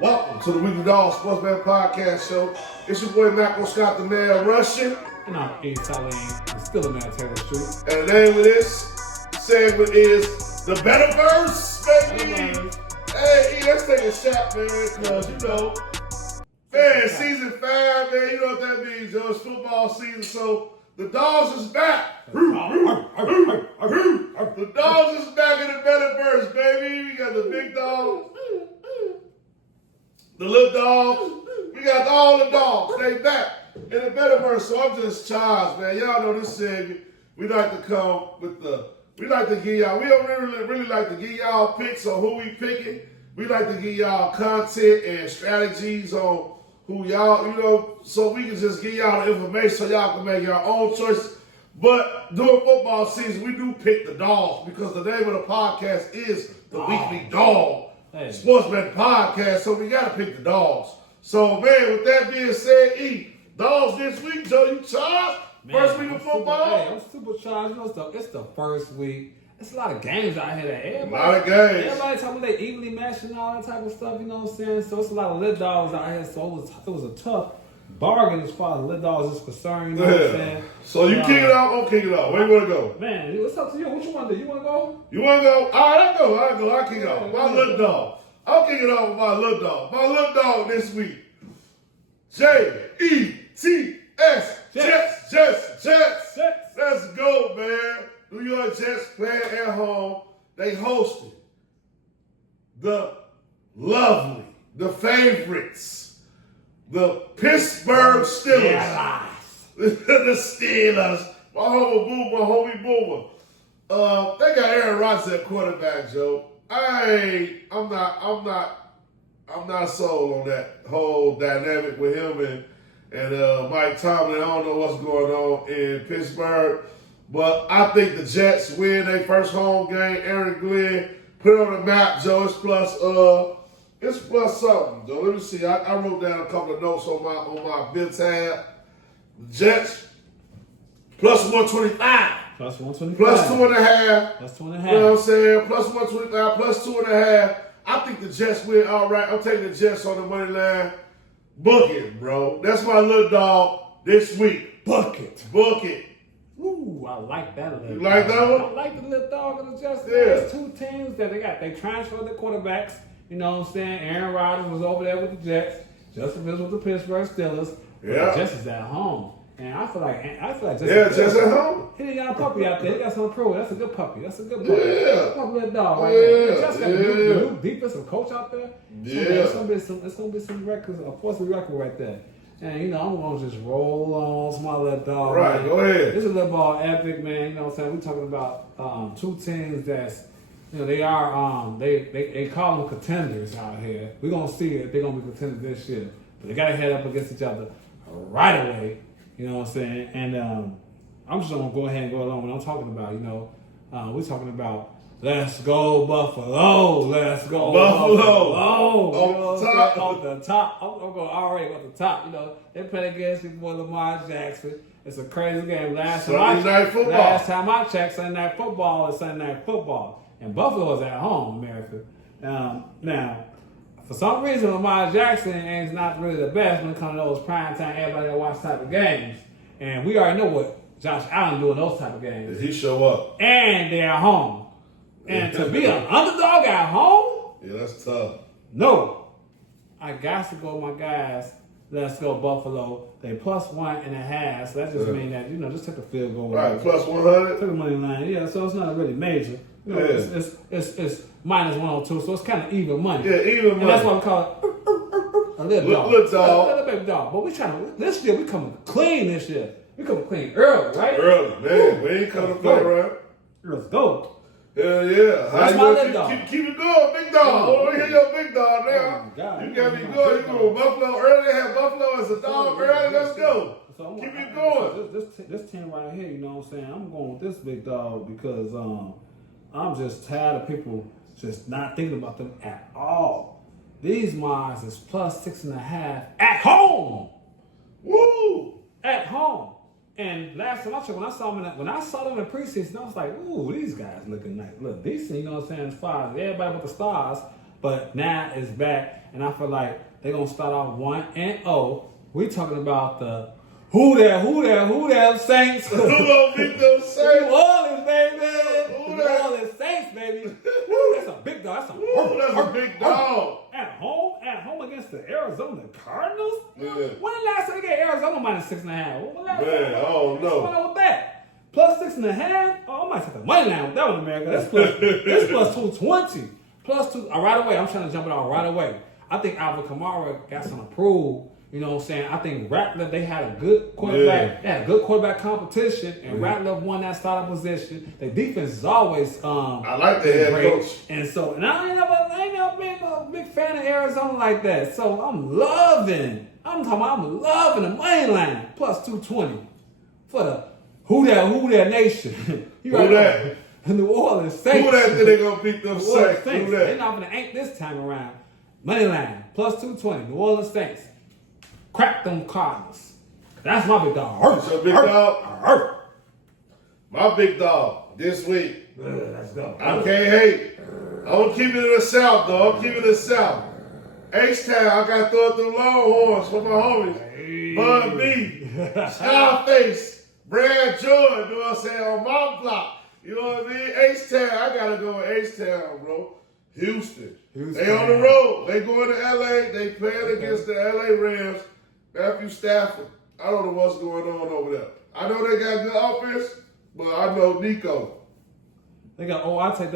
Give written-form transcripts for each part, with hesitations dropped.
Welcome to the Weekly Dog Sportsman Podcast Show. It's your boy Malcolm Scott, the man Russian. And I'm Salim, still a man Taylor Street. And the name of this segment is the Betaverse, baby. Hey, let's take a shot, man, because, man, season 5, man, you know what that means, yo. It's football season, so the Dogs is back. The Dogs is back in the Betaverse, baby. We got the big dogs, the little dogs. We got all the dogs. They back in the Betaverse, so I'm just charged, man. Y'all know this segment. We like to come with we like to give y'all, we don't really like to give y'all picks on who we picking. We like to give y'all content and strategies on who y'all, so we can just give y'all the information so y'all can make your own choices. But during football season, we do pick the dogs because the name of the podcast is the Weekly Dog Sportsman Podcast, so we got to pick the dogs. So, man, with that being said, dogs this week, Joe, you charged? First week of football? I'm super charged. It's the first week. It's a lot of games out here. Everybody talking about they evenly matched and all that type of stuff, you know what I'm saying? So it's a lot of lit dogs out here. So it was a tough bargain as far as lit dogs is concerned, you know what I'm saying? So you kick it off, I'll kick it off. Where you want to go? Man, it's up to you. What you want to do? You want to go? You want to go? All right, I'll go. I'll kick it off. My little dog. I'll kick it off with my little dog. My little dog this week. Jets. Jets. Let's go, man. New York Jets playing at home. They hosted the lovely, the favorites, the Pittsburgh Steelers. The Steelers. My homie Boomer. They got Aaron Rodgers at quarterback, Joe. I'm not sold on that whole dynamic with him and Mike Tomlin. I don't know what's going on in Pittsburgh, but I think the Jets win their first home game. Aaron Glenn put it on the map, Joe. It's plus something, Joe. Let me see. I wrote down a couple of notes on my bill tab. Jets plus 125. Plus 125. Plus 2.5. Plus 2.5. You know what I'm saying? Plus 125, plus 2.5. I think the Jets win outright. I'm taking the Jets on the money line. Book it, bro. That's my little dog this week. Book it. Ooh, I like that a little. You like that one? I like the little dog and the Jets. Yeah. There's two teams that they transferred the quarterbacks. You know what I'm saying? Aaron Rodgers was over there with the Jets. Justin Fields with the Pittsburgh Steelers. Yeah. The Jets is at home. And I feel like Jets at home. He got a puppy out there. He got some pro. That's a good puppy. That's a good puppy. Yeah. Puppy little dog right there. Just got the new defensive coach out there. Yeah. It's gonna be some records, a force record right there. And I'm gonna just roll on to my little dog. Right, man. go ahead. This is a little ball epic, man. You know what I'm saying? We're talking about two teams that's they are they call them contenders out here. We're gonna see if they're gonna be contenders this year. But they gotta head up against each other right away. You know what I'm saying? And I'm just going to go ahead and go along with what I'm talking about. We're talking about let's go Buffalo. Let's go Buffalo. Off the top. I'm going already off the top. They played against your boy Lamar Jackson. It's a crazy game. Last time I checked, Sunday Night Football is Sunday Night Football. And Buffalo is at home, America. Now, for some reason, Lamar Jackson is not really the best when it comes to those prime time, everybody that watch type of games. And we already know what Josh Allen do in those type of games. Did he show up? And they're at home. And to be an underdog at home? Yeah, that's tough. No. I got to go, my guys. Let's go Buffalo. They plus 1.5. So that just means that, just take a field goal. Right, plus 100. Took the money line. Yeah, so it's not really major. It's minus 102, so it's kind of even money. Yeah, even money. And that's why we call it a little dog. Little baby dog. But this year, we coming clean this year. We coming clean early, right? Early, man. We ain't coming to play around. Let's go. Hell yeah. That's my little dog. Keep it going, big dog. Hold on, hear your big dog now. Oh, God. You got me going. You go Buffalo early. They have Buffalo as a dog early. Let's go. So keep it going. This team right here, you know what I'm saying? I'm going with this big dog because I'm just tired of people just not thinking about them at all. These mods is plus 6.5 at home. Woo! At home. And last time I checked, when I saw them in preseason, I was like, ooh, these guys look decent, you know what I'm saying, as far as everybody with the stars. but now it's back, and I feel like they're gonna start off 1-0. We talking about the who there Saints. Who gonna beat them Saints? New Orleans, baby. New Orleans Saints, baby. Woo, that's a big dog. That's a big dog. At home against the Arizona Cardinals. Yeah. When the last time they got Arizona minus 6.5? Man, I don't know. What's going on with that? Plus 6.5? Oh, I might take the money line with that one, America. This plus 220. Plus 2. Right away. I'm trying to jump it out right away. I think Alvin Kamara got something to prove. You know what I'm saying? I think Rattler, they had a good quarterback. Yeah. They had a good quarterback competition, and Rattler won that starting position. Their defense is always I like the head coach. And so, and I ain't never been a big fan of Arizona like that. So I'm loving the money line plus 220 for the who that nation. Who that? New Orleans Saints. Who that think they gonna beat them Saints? Saints. They're not gonna ain't this time around. Money line plus 220. New Orleans Saints. Crack them Cardinals. That's my big dog. That's your big dog? My big dog this week. Let's go. I can't hate. I'm gonna keep it in the South, though. I'm keeping it in the South. H-Town, I got to throw it through Longhorns for my homies. Bud B, Scarface, Brad Jordan, you know what I'm saying, on my block. You know what I mean? H-Town, I got to go with H-Town, bro. Houston. They on the road. They going to L.A. They playing against the L.A. Rams. Matthew Stafford. I don't know what's going on over there. I know they got good offense, but I know Nico. They got Deontay, Deontay,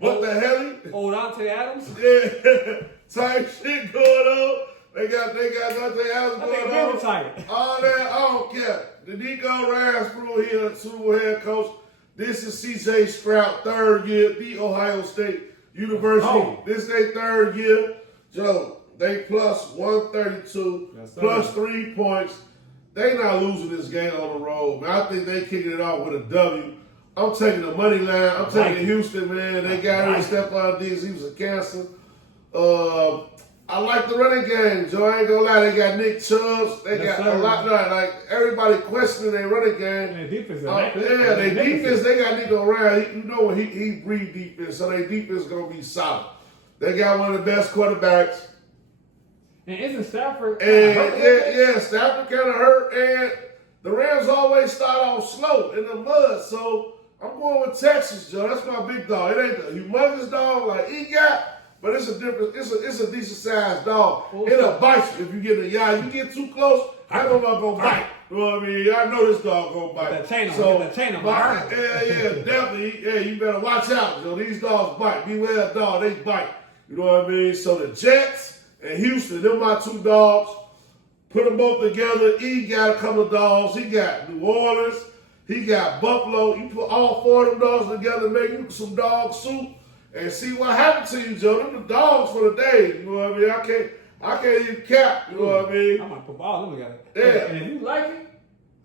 what the hell? Deontay Adams? Yeah, type shit going on. They got Deontay Adams going on. Retired. All that, I don't care. The Nico Rams through here, Super head coach. This is C.J. Stroud, third year, the Ohio State University. Oh. This is their third year. Joe, they plus 132, plus 3 points. They not losing this game on the road, man. I think they kicking it off with a W. I'm taking the money line. I'm taking Houston, man. They got rid of Stephon Diggs. He was a cancer. I like the running game, Joe. I ain't gonna lie. They got Nick Chubb. They got a lot. Like everybody questioning their running game. And defense. Their defense. They got Nico around. You know what he breed defense, so their defense gonna be solid. They got one of the best quarterbacks. And isn't Stafford? And Stafford kind of hurt. And the Rams always start off slow in the mud. So I'm going with Texas, Joe. That's my big dog. It ain't the humongous dog like he got. But it's a different, it's a decent sized dog. It'll bite you if you get a yard. You get too close, I know I'm gonna bite. You know what I mean? I know this dog gonna bite. That chain on. Yeah, definitely. Yeah, you better watch out. You know, these dogs bite. Beware, dog. They bite. You know what I mean? So the Jets and Houston, them my two dogs. Put them both together. He got a couple of dogs. He got New Orleans. He got Buffalo. You put all four of them dogs together, make you some dog soup. And see what happened to you, Joe. Them the dogs for the day. You know what I mean? I can't even cap. You know what I mean? I might put all of them together. Yeah. And if you like it,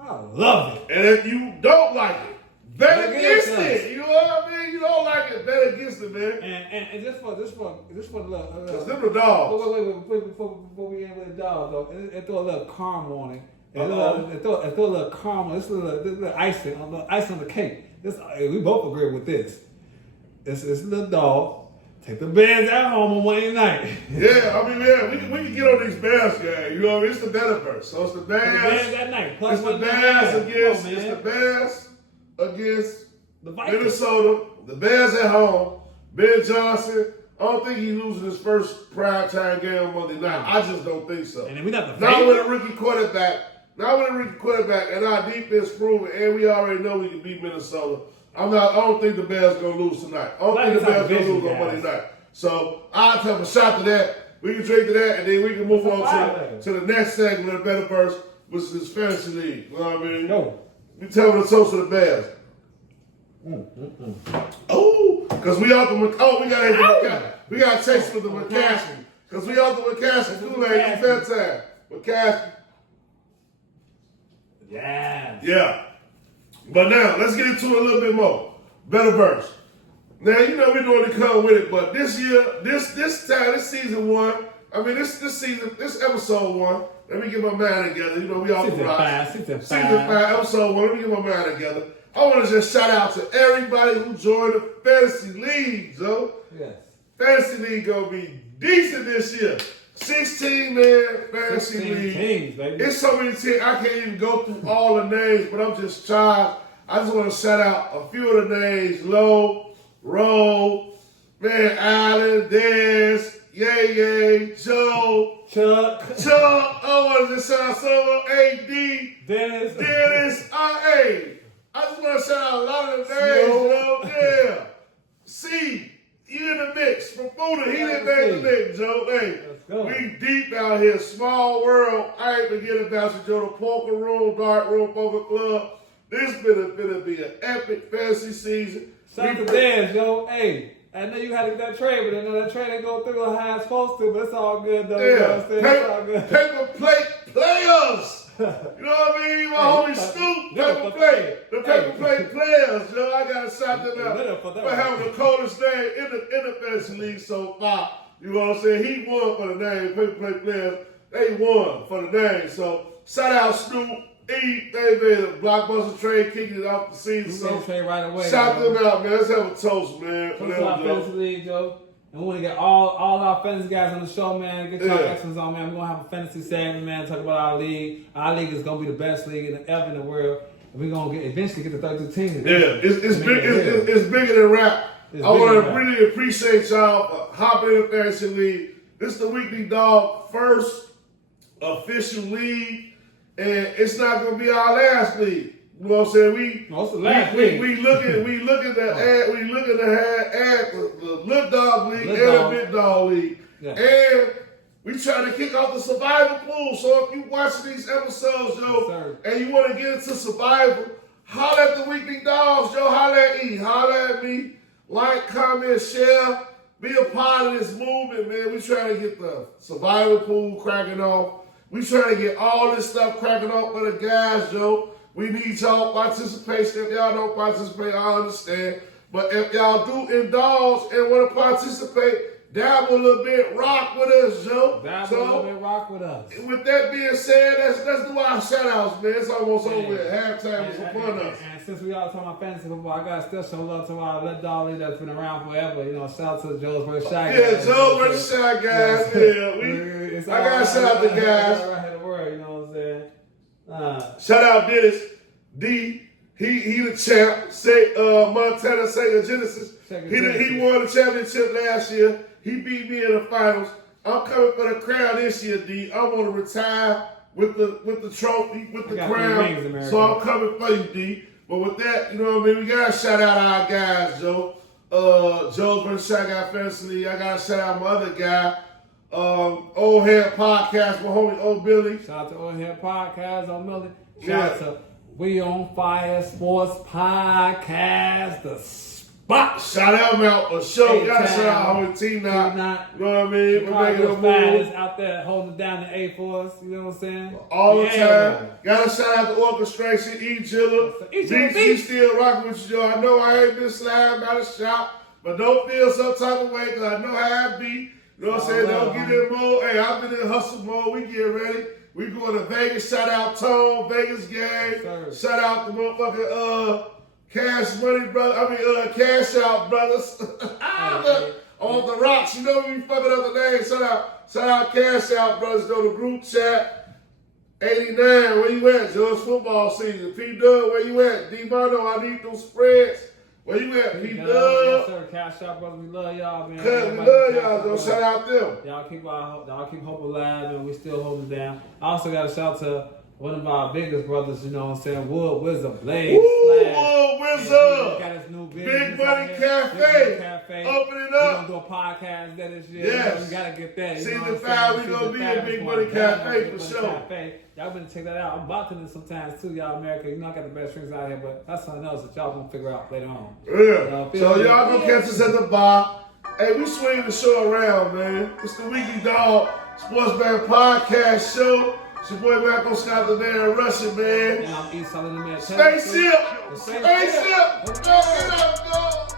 I love it. And if you don't like it, bet against it. You know what I mean? You don't like it, bet against it, man. And just for the little. Because them the dogs. Wait, before we end with the dogs, though, it throw a little caramel on it. It throw a little caramel. This little icing on the cake. We both agree with this. It's a little dog. Take the Bears at home on Wednesday night. Yeah, I mean, we can get on these Bears games. You know what I mean? It's the Betaverse. So it's the Bears that night. It's the Bears against the Vikings. Minnesota. The Bears at home. Ben Johnson. I don't think he's losing his first primetime game on Monday night. I just don't think so. And then we got the Not with a rookie quarterback. And our defense proven, and we already know we can beat Minnesota. I don't think the Bears gonna lose tonight. I don't think the Bears gonna lose on Monday night. So I'll have a shot to that. We can drink to that, and then we can move on to the next segment of Betaverse, which is Fantasy League. You know what I mean? No. You tell me the toast of the Bears. Oh, because we out the we got to taste with the McCaskey. Because we out the McCaskey Kool-Aid. It's bedtime. McCaskey. Yes. Yeah. But now, let's get into it a little bit more. Betaverse. Now, you know we're doing the come with it, but this year, this season one, I mean, this season, this episode 1. Let me get my mind together. You know, we all Season 5. Season 5, episode 1. Let me get my mind together. I want to just shout out to everybody who joined the fantasy league, Joe. Yes. Fantasy league gonna be decent this year. 16-man fantasy league. Teams, baby. It's so many teams. I can't even go through all the names, but I'm just trying. I just want to shout out a few of the names: Low, Roll, man, Allen, Dez, Yay, Joe, Chuck. I wanted to shout out someone, AD, Dennis, I just want to shout out a lot of the names, Joe. Yeah. C, you in the mix. From Buddha, he didn't make the mix, Joe. Hey, we deep out here. Small world. I ain't forget about you, Joe. The poker room, dark room, poker club. This gonna be an epic fantasy season. Shout out to Dez, yo. Hey, I know you had to get that trade, but I know that trade didn't go through how it's supposed to, but it's all good, though. Yeah. You know what I'm saying? It's all good. Paper plate players. You know what I mean? My homie Scoop, paper plate. The paper plate players, yo. I gotta shout them out for having the coldest name in the fantasy league so far. You know what I'm saying? He won for the name. Paper plate players, they won for the name. So shout out Snoop. They made a blockbuster trade, kicking it off the season. So trade right away. Shout them out, man. Let's have a toast, man. For them, our fantasy league, Joe. And we want to get all our fantasy guys on the show, man. Get y'all excellence on, man. We're going to have a fantasy segment, man. Talk about our league. Our league is going to be the best league ever in the world. And we're going to eventually get to 32 teams. Yeah, it's bigger than rap. I want to really appreciate y'all for hopping in the fantasy league. This is the Weekly Dog first official league. And it's not gonna be our last league. You know what I'm saying? We look at the Little Dog League and the Big Dog League. Yeah. And we try to kick off the survival pool. So if you watching these episodes, Joe, and you want to get into survival, holler at the Weekly Dogs, Joe. Holler at E. Holler at me. Like, comment, share. Be a part of this movement, man. We trying to get the survival pool cracking off. We trying to get all this stuff cracking up for the guys, Joe. We need y'all participation. If y'all don't participate, I understand. But if y'all do indulge and want to participate, dabble a little bit, rock with us, Joe. Dabble a little bit, rock with us. With that being said, let's do our shout-outs, man. It's almost over with. Halftime is upon us. And since we all talking about fantasy football, I got to still show love to our Little Dog League that's been around forever. You know, shout out to Joe's Versus Shy Guys. Yeah, Joe's Versus Shy Guys. Yeah, I got to shout out the guys. You know what I'm saying? Shout out Dennis D. He the champ. Montana Sega Genesis. He won the championship last year. He beat me in the finals. I'm coming for the crown this year, D. I want to retire with the trophy, with the crown. Rings, so I'm coming for you, D. But with that, you know what I mean? We gotta shout out our guys, Joe. Joe's Versus Shy Guy Fantasy League. I gotta shout out my other guy. Old Head Podcast, my homie Old Billy. Shout out to Old Head Podcast, Old Billy. Shout out to We On Fire Sports Podcast, the spot. Shout out for sure. Gotta shout out our team now. You know what I mean? We're making a move. Out there holding down the A for us. You know what I'm saying? All the time. Gotta shout out the orchestration, E-Chiller. We still rocking with you, Joe. I know I ain't been sliding by the shop, but don't feel some type of way because I know how I be. You know what I'm saying? Don't get in mode. Hey, I've been in hustle mode. We get ready. We going to Vegas. Shout out Tone, Vegas gang. Shout out the motherfucking Cash Money brother. Cash Out brothers. On the rocks. You know we fucking up the name. Shout out Cash Out brothers. Go to group chat. 89. Where you at? Joe's football season. P Dub, where you at? D Mono, I need those spreads. Where you at, P Dub? Yes, sir. Cash Out brothers, we love y'all, man. We love y'all, though. Shout out them. Y'all keep hope alive, and we still holding down. I also got to shout to one of our biggest brothers, you know what I'm saying, Wood Wizard Blaze. Wood Wizard. Got his new business. Big Money Cafe. Opening up. We're going to do a podcast this year. Yes. We got to get that. Season 5, we're going to be a Big Money Cafe for sure. Y'all better check that out. I'm about to do sometimes too, y'all America. You know I got the best drinks out here, but that's something else that y'all gonna figure out later on. Yeah. So y'all gonna catch us at the bar. Hey, we swinging the show around, man. It's the Weekly Dog Sports Man Podcast Show. It's your boy Marco Scott, the man in Russia, man. And I'm Salim, man. Spaceship. Spaceship. Go get up, go.